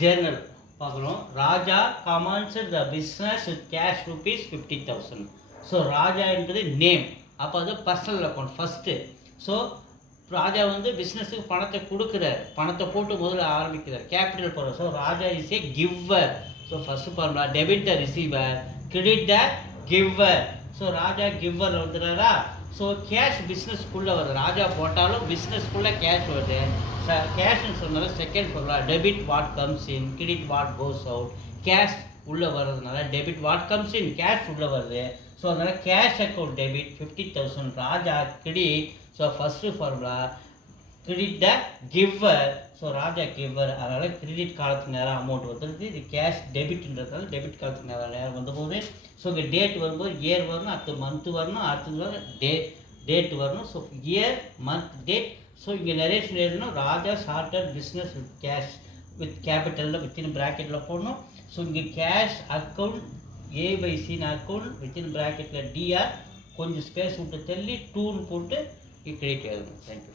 Journal பார்க்குறோம். Raja commenced the business with cash rupees 50,000. So Raja என்பது name, அப்போ அது personal account first. So Raja வந்து பிஸ்னஸுக்கு பணத்தை கொடுக்குறாரு, பணத்தை போட்டு முதல்ல ஆரம்பிக்கிறார், கேபிட்டல் போடுறார். So Raja is a giver. So first formula debit the receiver, credit the giver. So Raja giver வந்துடுறாரா. ஸோ கேஷ் பிஸ்னஸ்க்குள்ளே வருது, ராஜா போட்டாலும் பிஸ்னஸ்க்குள்ளே கேஷ் வருது. கேஷ்னு சொன்னாலும் second formula debit what comes in, credit what goes out. Cash உள்ளே வர்றதுனால debit what comes in, cash உள்ளே வருது. ஸோ அதனால் cash account debit 50,000, Raja credit. So first formula credit the giver. So Raja giver, அதனால் கிரெடிட் காலத்துக்கு நேரம் அமௌண்ட் வந்துடுது. இது கேஷ் டெபிட்ன்றதுனால டெபிட் காலத்துக்கு நேரம் வந்தபோது. ஸோ இங்கே டேட் வரும்போது இயர் வரணும், அடுத்து மந்த்து வரணும், அடுத்தது டேட் வரணும். So year month date. So இங்கே நரேஷன் எழுதணும், Raja started business with cash with கேபிட்டலில் வித்தின் ப்ராக்கெட்டில் போடணும். ஸோ இங்கே கேஷ் அக்கௌண்ட் ஏ/சின்னு அக்கௌண்ட் வித்தின் ப்ராக்கெட்டில் டிஆர் கொஞ்சம் ஸ்பேஸ் விட்டு தள்ளி டூன்னு போட்டு கிரெடிட் எழுதணும். தேங்க்யூ.